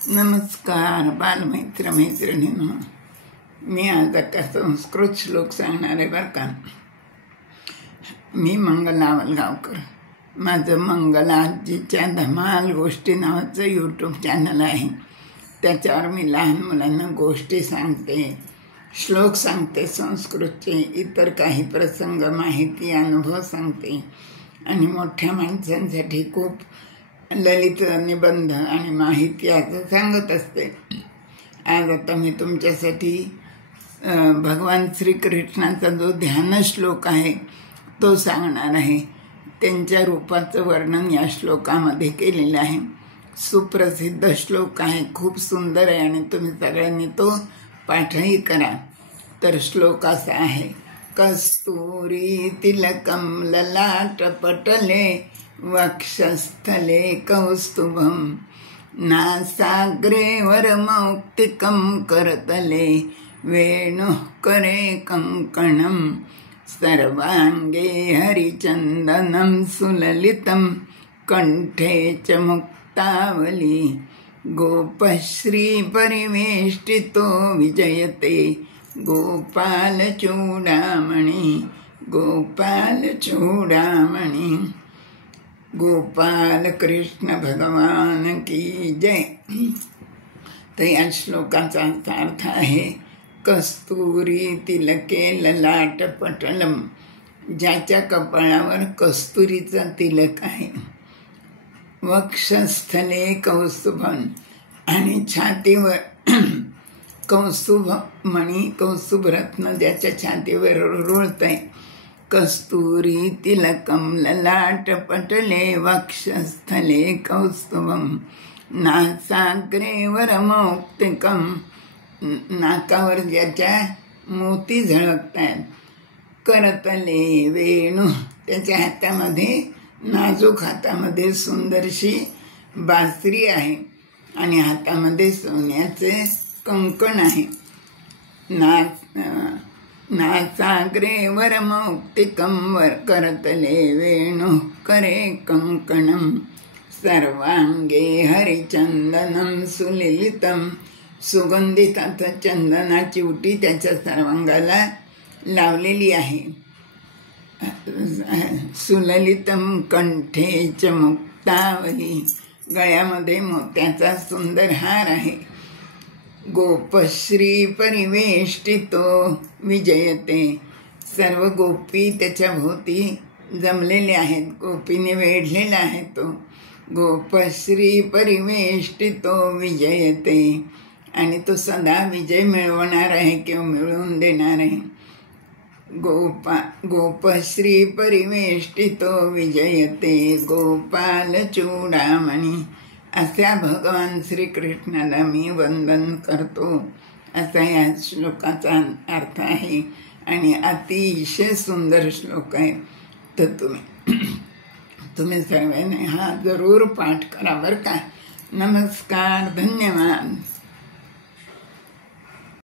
नमस्कार बालमित्र मैत्रिणींनो, मी आज एका संस्कृत श्लोक सांगणार आहे बरं का. मी मंगला आवलगावकर. माझं मंगलाजीच्या धमाल गोष्टी नावाचं यूट्यूब चॅनल आहे. त्याच्यावर मी लहान मुलांना गोष्टी सांगते, श्लोक सांगते, संस्कृतचे इतर काही प्रसंग, माहिती, अनुभव सांगते आणि मोठ्या माणसांसाठी खूप ललित निबंध आणि माहिती असं सांगत असते. आज आता मी तुमच्यासाठी भगवान श्रीकृष्णाचा जो ध्यान श्लोक आहे तो सांगणार आहे. त्यांच्या रूपाचं वर्णन या श्लोकामध्ये केलेलं आहे. सुप्रसिद्ध श्लोक आहे, खूप सुंदर आहे आणि तुम्ही सगळ्यांनी तो पाठही करा. तर श्लोक असा आहे. कस्तुरी तिलकम ललाटपटले वक्षस्थले कौस्तुभम नासाग्रे वरमौक्तिकं करतले वेणुः करे कंकणं सर्वांगे हरिचंदनं सुललितं कंठे च मुक्तावली गोपश्री परिवेष्टितो विजयते गोपाल चूडामणि गोपाल चूडामणि. गोपाल कृष्ण भगवान की जय. तर या श्लोकाचा अर्थ आहे कस्तुरी तिलके ललाट पटलम. ज्याच्या कपाळावर कस्तुरीचा तिलक आहे, वक्षस्थले कौस्तुभम आणि छातीवर कौस्तुभ मणी, कौस्तुभ रत्न ज्याच्या छातीवर रुळतंय. कस्तुरी तिलकम ललाट पटले वक्षस्थले कौस्तुभम नासाग्रे वरमौक्तिकम. नाकावर ज्याच्या मोती झळकतात. करतले वेणू, त्याच्या हातामध्ये, नाजूक हातामध्ये सुंदरशी बासरी आहे आणि हातामध्ये सोन्याचे कंकण आहे. नासाग्रे वरमौक्तिकं करतले वेणुः करे कंकणं सर्वांगे हरिचंदनं सुललितं. सुगंधित आता चंदनाची उटी त्याच्या सर्वांगाला लावलेली आहे. सुललितं कंठे च मुक्तावली, गळ्यामध्ये मोत्याचा सुंदर हार आहे. गोपश्री परिवेष्टितो विजयते, सर्व गोपी त्याच्या भोवती जमलेले आहेत, गोपीने वेढलेला आहे तो. गोपश्री परिवेष्टितो विजयते, आणि तो सदा विजय मिळवणार आहे किंवा मिळवून देणार आहे. गोपश्री परिवेष्टितो विजयते गोपाल चूडामणी. अशा भगवान श्रीकृष्णाला मी वंदन करतो, असा या श्लोकाचा अर्थ आहे आणि अतिशय सुंदर श्लोक आहे. तर तुम्ही सर्वांनी हा जरूर पाठ करा बरं का. नमस्कार, धन्यवाद.